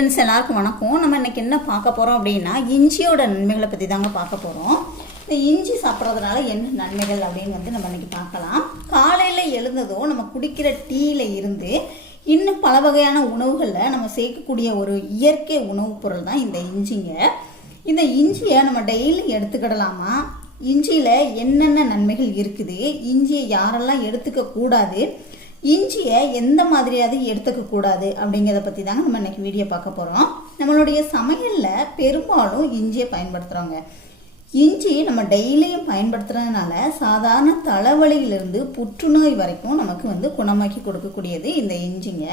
Friends எல்லாருக்கும் வணக்கம். நம்ம இன்றைக்கி என்ன பார்க்க போகிறோம் அப்படின்னா இஞ்சியோட நன்மைகளை பற்றி தாங்க பார்க்க போகிறோம் இந்த இஞ்சி சாப்பிட்றதுனால என்ன நன்மைகள் அப்படின்னு வந்து நம்ம இன்றைக்கி பார்க்கலாம். காலையில் எழுந்ததும் நம்ம குடிக்கிற டீயில் இருந்து இன்னும் பல வகையான உணவுகளில் நம்ம சேர்க்கக்கூடிய ஒரு இயற்கை உணவுப் பொருள் தான் இந்த இஞ்சிங்க. இந்த இஞ்சியை நம்ம டெய்லி எடுத்துக்கிடலாமா? இஞ்சியில் என்னென்ன நன்மைகள் இருக்குது? இஞ்சியை யாரெல்லாம் எடுத்துக்க கூடாது? இஞ்சியை எந்த மாதிரியாவது எடுத்துக்கக்கூடாது அப்படிங்கிறத பற்றி தாங்க நம்ம இன்னைக்கு வீடியோ பார்க்க போகிறோம் நம்மளுடைய சமையலில் பெரும்பாலும் இஞ்சியை பயன்படுத்துகிறோங்க இஞ்சி நம்ம டெய்லியும் பயன்படுத்துறதுனால சாதாரண தலைவலியிலிருந்து புற்றுநோய் வரைக்கும் நமக்கு வந்து குணமாக்கி கொடுக்கக்கூடியது இந்த இஞ்சிங்க.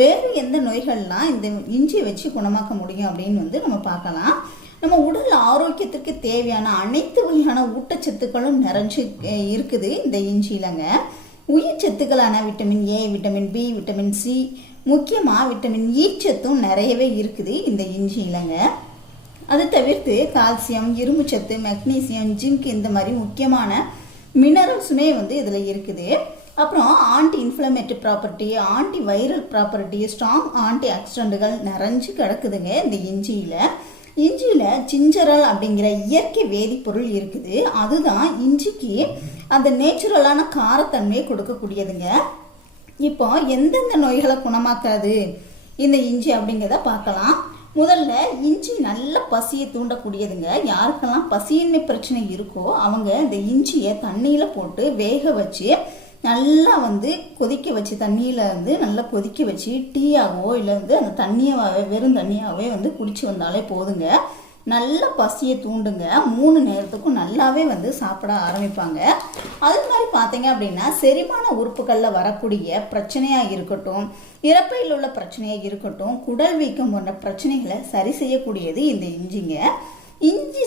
வேறு எந்த நோய்கள்லாம் இந்த இஞ்சியை வச்சு குணமாக்க முடியும் அப்படின்னு வந்து நம்ம பார்க்கலாம். நம்ம உடல் ஆரோக்கியத்திற்கு தேவையான அனைத்து வகையான ஊட்டச்சத்துக்களும் நிறைஞ்சு இருக்குது இந்த இஞ்சியிலங்க. உயிர் சத்துக்களான vitamin A vitamin B vitamin C முக்கியமாக விட்டமின் ஈ சத்தும் நிறையவே இருக்குது இந்த இஞ்சியிலங்க அது தவிர்த்து கால்சியம் இரும்பு சத்து மெக்னீசியம் ஜிங்க் இந்த மாதிரி முக்கியமான மினரல்ஸுமே வந்து இதில் இருக்குது. அப்புறம் anti inflammatory property anti viral property strong anti ஆக்சிடென்ட்டுகள் நிறைஞ்சு கிடக்குதுங்க இந்த இஞ்சியில் இஞ்சியில் ஜிஞ்சரல் அப்படிங்கிற இயற்கை வேதிப்பொருள் இருக்குது. அதுதான் இஞ்சிக்கு அந்த நேச்சுரலான காரத்தன்மையை கொடுக்கக்கூடியதுங்க. இப்போ எந்தெந்த நோய்களை குணமாக்காது இந்த இஞ்சி அப்படிங்கிறத பார்க்கலாம். முதல்ல இஞ்சி நல்ல பசியை தூண்டக்கூடியதுங்க. யாருக்கெல்லாம் பசியின்மை பிரச்சனை இருக்கோ அவங்க இந்த இஞ்சியை தண்ணியில் போட்டு வேக வச்சு நல்லா வந்து கொதிக்க வச்சு தண்ணியில் வந்து நல்லா கொதிக்க வச்சு டீயாகவோ இல்லை வந்து அந்த தண்ணியாகவே வெறும் தண்ணியாகவே வந்து குடிச்சு வந்தாலே போதுங்க. நல்ல பசியை தூண்டுங்க. மூணு நேரத்துக்கும் நல்லாவே வந்து சாப்பிட ஆரம்பிப்பாங்க. அது மாதிரி பார்த்தீங்க அப்படின்னா செரிமான உறுப்புகளில் வரக்கூடிய பிரச்சனையாக இருக்கட்டும் இறப்பையில் உள்ள பிரச்சனையாக இருக்கட்டும் குடல் வீக்கம் போன்ற பிரச்சனைகளை சரி செய்யக்கூடியது இந்த இஞ்சிங்க.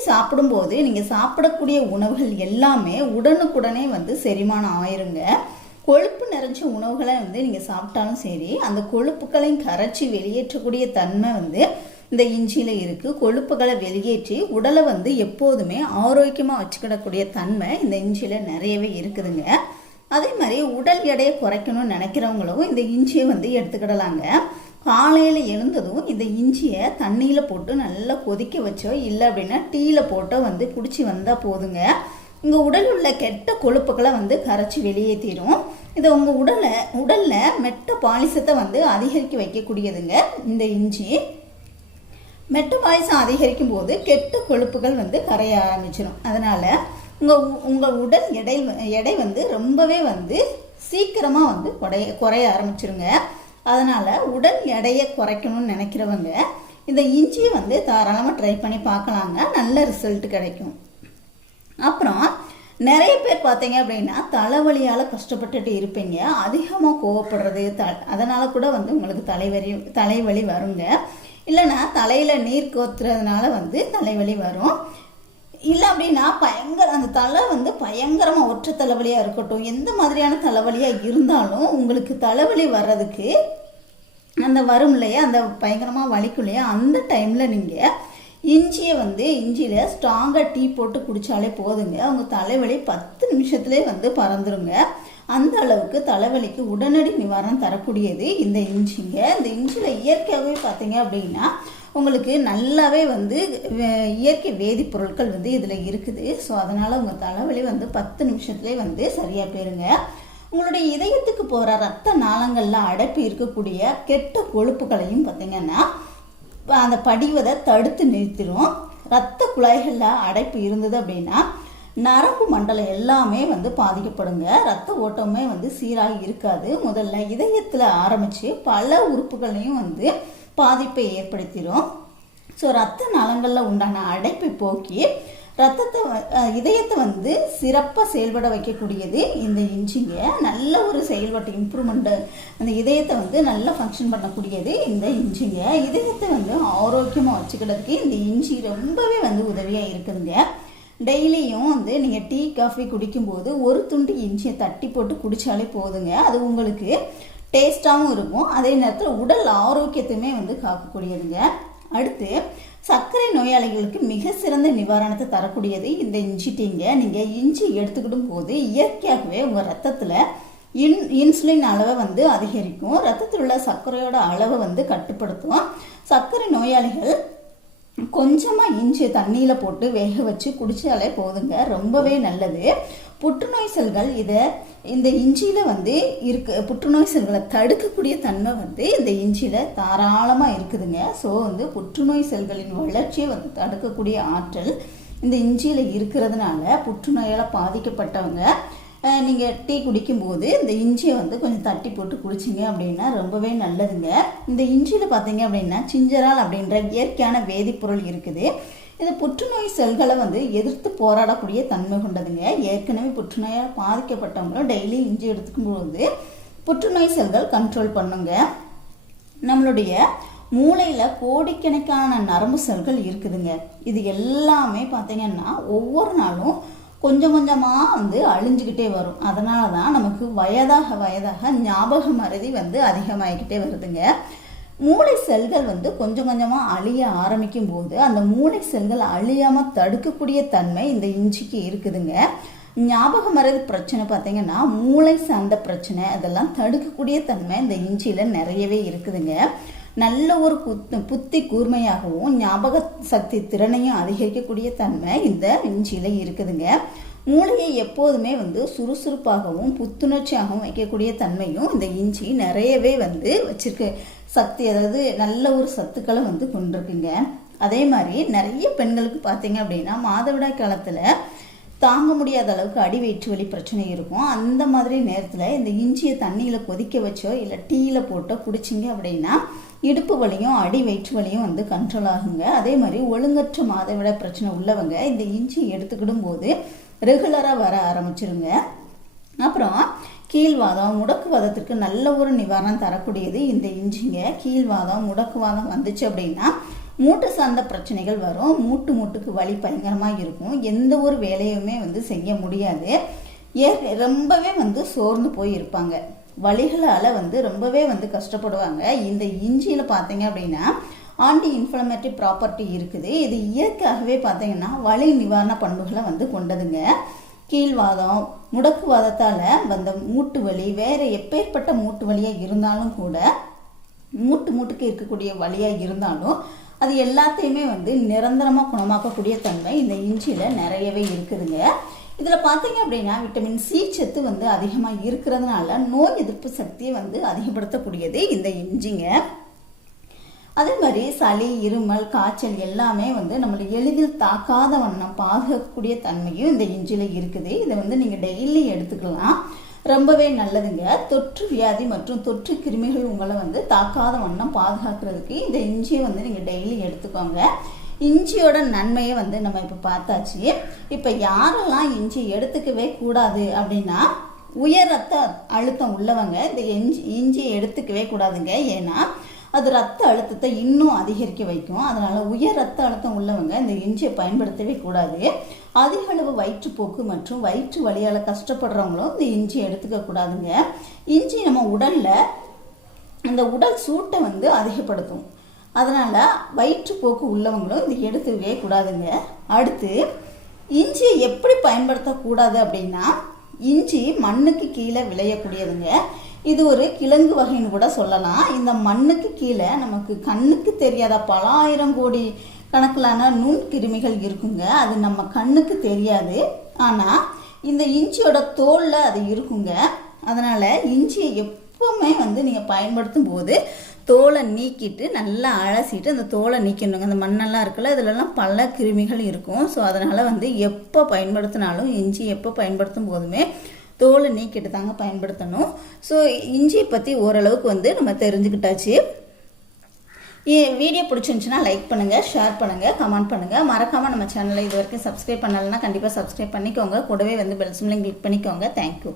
சாப்பிடும்போது நீங்கள் சாப்பிடக்கூடிய உணவுகள் எல்லாமே உடனுக்குடனே வந்து செரிமானம் ஆயிருங்க. கொழுப்பு நிறைஞ்ச உணவுகளை வந்து நீங்கள் சாப்பிட்டாலும் சரி அந்த கொழுப்புகளையும் கரைச்சி வெளியேற்றக்கூடிய தன்மை வந்து இந்த இஞ்சியில் இருக்குது கொழுப்புகளை வெளியேற்றி உடலை வந்து எப்போதுமே ஆரோக்கியமாக வச்சுக்கிடக்கூடிய தன்மை இந்த இஞ்சியில் நிறையவே இருக்குதுங்க. அதே மாதிரி உடல் எடையை குறைக்கணும்னு நினைக்கிறவங்களும் இந்த இஞ்சியை வந்து எடுத்துக்கிடலாங்க. காலையில் எழுந்ததும் இந்த இஞ்சியை தண்ணியில் போட்டு நல்லா கொதிக்க வச்சோ இல்லை அப்படின்னா டீயில் போட்டோ வந்து குடிச்சு வந்தால் போதுங்க. உங்கள் உடலில் உள்ள கெட்ட கொழுப்புகளை வந்து கரைச்சி வெளியேற்றிடும் இதை உங்கள் உடலை உடலில் மெட்ட பாலிசத்தை வந்து அதிகரிக்க வைக்கக்கூடியதுங்க இந்த இஞ்சி. மெட்டபாலிசம் அதிகரிக்கும் போது கெட்ட கொழுப்புகள் வந்து கரைய ஆரம்பிச்சிடும் அதனால் உங்கள் உங்கள் உடல் எடை எடை வந்து ரொம்பவே வந்து சீக்கிரமாக வந்து குறைய குறைய ஆரம்பிச்சிருங்க. அதனால் உடல் எடையை குறைக்கணும்னு நினைக்கிறவங்க இந்த இஞ்சியை வந்து தாராளமாக ட்ரை பண்ணி பார்க்கலாங்க. நல்ல ரிசல்ட் கிடைக்கும். அப்புறம் நிறைய பேர் பார்த்தீங்க அப்படின்னா தலைவலியால் கஷ்டப்பட்டுட்டு இருப்பீங்க. அதிகமாக கோவப்படுறது த அதனால் கூட வந்து உங்களுக்கு தலைவலி தலைவலி வருங்க. இல்லைன்னா தலையில் நீர் கோத்துறதுனால வந்து தலைவலி வரும். இல்லை அப்படின்னா பயங்கர அந்த தலை வந்து பயங்கரமாக ஒற்றை தலைவலியாக இருக்கட்டும் எந்த மாதிரியான தலைவலியாக இருந்தாலும் உங்களுக்கு தலைவலி வர்றதுக்கு அந்த வரும் இல்லையா அந்த பயங்கரமாக வலிக்கும் இல்லையா அந்த டைமில் நீங்கள் இஞ்சியை வந்து இஞ்சியில் ஸ்ட்ராங்காக டீ போட்டு குடித்தாலே போதுங்க. உங்கள் தலைவலி பத்து நிமிஷத்துலேயே வந்து பறந்துருங்க. அந்த அளவுக்கு தலைவலிக்கு உடனடி நிவாரணம் தரக்கூடியது இந்த இஞ்சிங்க. இந்த இஞ்சியில் இயற்கையாகவே பார்த்தீங்க அப்படின்னா உங்களுக்கு நல்லாவே வந்து இயற்கை வேதிப்பொருட்கள் வந்து இதில் இருக்குது. ஸோ அதனால் உங்கள் தலைவலி வந்து பத்து நிமிஷத்துலேயே வந்து சரியாக போயிருங்க. உங்களுடைய இதயத்துக்கு போகிற ரத்த நாளங்களில் அடைப்பு இருக்கக்கூடிய கெட்ட கொழுப்புகளையும் பார்த்தீங்கன்னா அந்த படிவதை தடுத்து நிறுத்திடும் ரத்த குழாய்களில் அடைப்பு இருந்தது அப்படின்னா நரம்பு மண்டலம் எல்லாமே வந்து பாதிக்கப்படுங்க. ரத்த ஓட்டமே வந்து சீராக இருக்காது. முதல்ல இதயத்தில் ஆரம்பித்து பல உறுப்புகளையும் வந்து பாதிப்பை ஏற்படுத்திடும் ஸோ ரத்த நலங்களில் உண்டான அடைப்பை போக்கி ரத்தத்தை வ- இதயத்தை வந்து சிறப்பாக செயல்பட வைக்கக்கூடியது இந்த இஞ்சிங்க. நல்ல ஒரு செயல்பாட்டு இம்ப்ரூவ்மெண்ட்டு அந்த இதயத்தை வந்து நல்லா ஃபங்க்ஷன் பண்ணக்கூடியது இந்த இஞ்சிங்க. இதயத்தை வந்து ஆரோக்கியமாக வச்சுக்கிறதுக்கு இந்த இஞ்சி ரொம்பவே வந்து உதவியாக இருக்குதுங்க. டெய்லியும் வந்து நீங்கள் டீ காஃபி குடிக்கும்போது ஒரு துண்டு இஞ்சியை தட்டி போட்டு குடித்தாலே போதுங்க. அது உங்களுக்கு டேஸ்ட்டாகவும் இருக்கும். அதே நேரத்தில் உடல் ஆரோக்கியத்தையுமே வந்து காக்கக்கூடியதுங்க. அடுத்து சர்க்கரை நோயாளிகளுக்கு மிக சிறந்த நிவாரணத்தை தரக்கூடியது இந்த இஞ்சி டீங்க. நீங்கள் இஞ்சி எடுத்துக்கிடும் போது இயற்கையாகவே உங்கள் ரத்தத்தில் இன் இன்சுலின் அளவை வந்து அதிகரிக்கும். ரத்தத்தில் உள்ள சர்க்கரையோட அளவை வந்து கட்டுப்படுத்தும். சர்க்கரை நோயாளிகள் கொஞ்சமாக இஞ்சி தண்ணியில் போட்டு வேக வச்சு குடித்தாலே போதுங்க. ரொம்பவே நல்லது. புற்றுநோய் செல்கள் இதை இந்த இஞ்சியில் வந்து இருக்கு புற்றுநோய் செல்களை தடுக்கக்கூடிய தன்மை வந்து இந்த இஞ்சியில் தாராளமாக இருக்குதுங்க. ஸோ வந்து புற்றுநோய் செல்களின் வளர்ச்சியை வந்து தடுக்கக்கூடிய ஆற்றல் இந்த இஞ்சியில் இருக்கிறதுனால புற்றுநோயால் பாதிக்கப்பட்டவங்க நீங்கள் டீ குடிக்கும்போது இந்த இஞ்சியை வந்து கொஞ்சம் தட்டி போட்டு குடிச்சிங்க அப்படின்னா ரொம்பவே நல்லதுங்க. இந்த இஞ்சியில் பார்த்தீங்க அப்படின்னா சிஞ்சரால் அப்படின்ற இயற்கையான வேதிப்பொருள் இருக்குது. இது புற்றுநோய் செல்களை வந்து எதிர்த்து போராடக்கூடிய தன்மை கொண்டதுங்க. ஏற்கனவே புற்றுநோயால் பாதிக்கப்பட்டவங்களும் டெய்லி இஞ்சி எடுத்துக்கும் போது புற்றுநோய் செல்கள் கண்ட்ரோல் பண்ணுங்க. நம்மளுடைய மூளையில் கோடிக்கணக்கான நரம்பு செல்கள் இருக்குதுங்க. இது எல்லாமே பார்த்தீங்கன்னா ஒவ்வொரு நாளும் கொஞ்சம் கொஞ்சமாக வந்து அழிஞ்சுக்கிட்டே வரும். அதனால தான் நமக்கு வயதாக வயதாக ஞாபக மறதி வந்து அதிகமாகிக்கிட்டே வருதுங்க. மூளை செல்கள் வந்து கொஞ்சம் கொஞ்சமாக அழிய ஆரம்பிக்கும் போது அந்த மூளை செல்கள் அழியாமல் தடுக்கக்கூடிய தன்மை இந்த இஞ்சிக்கு இருக்குதுங்க. ஞாபக மறதி பிரச்சனை பார்த்தீங்கன்னா மூளை சார்ந்த பிரச்சனை அதெல்லாம் தடுக்கக்கூடிய தன்மை இந்த இஞ்சியில் நிறையவே இருக்குதுங்க. நல்ல ஒரு புத் புத்தி கூர்மையாகவும் ஞாபக சக்தி திறனையும் அதிகரிக்கக்கூடிய தன்மை இந்த இஞ்சியில் இருக்குதுங்க. மூளையை எப்போதுமே வந்து சுறுசுறுப்பாகவும் புத்துணர்ச்சியாகவும் வைக்கக்கூடிய தன்மையும் இந்த இஞ்சி நிறையவே வந்து வச்சிருக்கு. சக்தி அதாவது நல்ல ஒரு சத்துக்களை வந்து கொண்டிருக்குங்க. அதே மாதிரி நிறைய பெண்களுக்கு பார்த்தீங்க அப்படின்னா மாதவிடாய் காலத்தில் தாங்க முடியாத அளவுக்கு அடி வயிற்று வலி பிரச்சனை இருக்கும். அந்த மாதிரி நேரத்தில் இந்த இஞ்சியை தண்ணியில் கொதிக்க வச்சோ இல்லை டீயில் போட்டோ குடிச்சிங்க அப்படின்னா இடுப்பு வலியும் அடி வயிற்று வலியும் வந்து கண்ட்ரோல் ஆகுங்க. அதே மாதிரி ஒழுங்கற்ற மாதவிட பிரச்சனை உள்ளவங்க இந்த இஞ்சி எடுத்துக்கிடும் போது ரெகுலராக வர ஆரம்பிச்சிருங்க. அப்புறம் கீழ்வாதம் முடக்குவாதத்திற்கு நல்ல ஒரு நிவாரணம் தரக்கூடியது இந்த இஞ்சிங்க. கீழ்வாதம் முடக்குவாதம் வந்துச்சு அப்படின்னா மூட்டு சார்ந்த பிரச்சனைகள் வரும். மூட்டு மூட்டுக்கு வலி பயங்கரமாக இருக்கும். எந்த ஒரு வேலையுமே வந்து செய்ய முடியாது. ஏ ரொம்பவே வந்து சோர்ந்து போய் இருப்பாங்க வலிகளால் வந்து ரொம்பவே வந்து கஷ்டப்படுவாங்க. இந்த இஞ்சியில் பார்த்தீங்க அப்படின்னா ஆன்டி இன்ஃப்ளமேட்டரி ப்ராப்பர்ட்டி இருக்குது. இது இயற்கையாகவே பார்த்தீங்கன்னா வலி நிவாரண பண்புகளை வந்து கொண்டதுங்க. கீழ்வாதம் முடக்குவாதத்தால் வந்த மூட்டு வலி வேறு எப்பேற்பட்ட மூட்டு வலியாக இருந்தாலும் கூட மூட்டு மூட்டுக்கு இருக்கக்கூடிய வழியாக இருந்தாலும் அது எல்லாத்தையுமே வந்து நிரந்தரமாக குணமாக்கக்கூடிய தன்மை இந்த இஞ்சியில் நிறையவே இருக்குதுங்க. இதில் பார்த்தீங்க அப்படின்னா விட்டமின் சி சத்து வந்து அதிகமாக இருக்கிறதுனால நோய் எதிர்ப்பு சக்தியை வந்து அதிகப்படுத்தக்கூடியது இந்த இஞ்சிங்க. அதே மாதிரி சளி இருமல் காய்ச்சல் எல்லாமே வந்து நம்மளை எளிதில் தாக்காத வண்ணம் பாதுகாக்கக்கூடிய தன்மையும் இந்த இஞ்சியில் இருக்குது. இதை வந்து நீங்கள் டெய்லி எடுத்துக்கலாம். ரொம்பவே நல்லதுங்க. தொற்று வியாதி மற்றும் தொற்று கிருமிகள் உங்களை வந்து தாக்காத வண்ணம் பாதுகாக்கிறதுக்கு இந்த இஞ்சியை வந்து நீங்கள் டெய்லி எடுத்துக்கோங்க. இஞ்சியோட நன்மையை வந்து நம்ம இப்போ பார்த்தாச்சு. இப்போ யாரெல்லாம் இஞ்சி எடுத்துக்கவே கூடாது அப்படின்னா உயர் ரத்த அழுத்தம் உள்ளவங்க இந்த இஞ்சி இஞ்சியை எடுத்துக்கவே கூடாதுங்க. ஏன்னா அது ரத்த அழுத்தத்தை இன்னும் அதிகரிக்க வைக்கும். அதனால் உயர் ரத்த அழுத்தம் உள்ளவங்க இந்த இஞ்சியை பயன்படுத்தவே கூடாது. அதிக அளவு வயிற்றுப்போக்கு மற்றும் வயிற்று வழியால் கஷ்டப்படுறவங்களும் இந்த இஞ்சி எடுத்துக்க கூடாதுங்க. இஞ்சி நம்ம உடலில் அந்த உடல் சூட்டை வந்து அதிகப்படுத்தும். அதனால் வயிற்றுப்போக்கு உள்ளவங்களும் இது எடுத்துக்கவே கூடாதுங்க. அடுத்து இஞ்சியை எப்படி பயன்படுத்தக்கூடாது அப்படின்னா இஞ்சி மண்ணுக்கு கீழே விளையக்கூடியதுங்க. இது ஒரு கிழங்கு வகைன்னு கூட சொல்லலாம். இந்த மண்ணுக்கு கீழே நமக்கு கண்ணுக்கு தெரியாத பல ஆயிரம் கோடி கணக்கிலான நுண்கிருமிகள் இருக்குங்க. அது நம்ம கண்ணுக்கு தெரியாது. ஆனால் இந்த இஞ்சியோட தோலில் அது இருக்குங்க. அதனால் இஞ்சியை எப்பவுமே வந்து நீங்கள் பயன்படுத்தும் போது தோலை நீக்கிட்டு நல்லா அலசிட்டு அந்த தோலை நீக்கணுங்க. அந்த மண்ணெல்லாம் இருக்குல்ல அதுலலாம் பல கிருமிகள் இருக்கும். ஸோ அதனால் வந்து எப்போ பயன்படுத்தினாலும் இஞ்சி எப்போ பயன்படுத்தும் போதுமே தோலை நீக்கிட்டு தாங்க பயன்படுத்தணும். ஸோ இஞ்சியை பற்றி ஓரளவுக்கு வந்து நம்ம தெரிஞ்சுக்கிட்டாச்சு. வீடியோ பிடிச்சிருந்துச்சுன்னா லைக் பண்ணுங்கள் ஷேர் பண்ணுங்கள் கமெண்ட் பண்ணுங்கள் மறக்காமல் நம்ம சேனலை இது வரைக்கும் சப்ஸ்கிரைப் பண்ணலைன்னா கண்டிப்பாக சப்ஸ்கிரைப் பண்ணிக்கோங்க. கூடவே வந்து பெல்சிம்லையும் கிளிக் பண்ணிக்கோங்க. தேங்க்யூ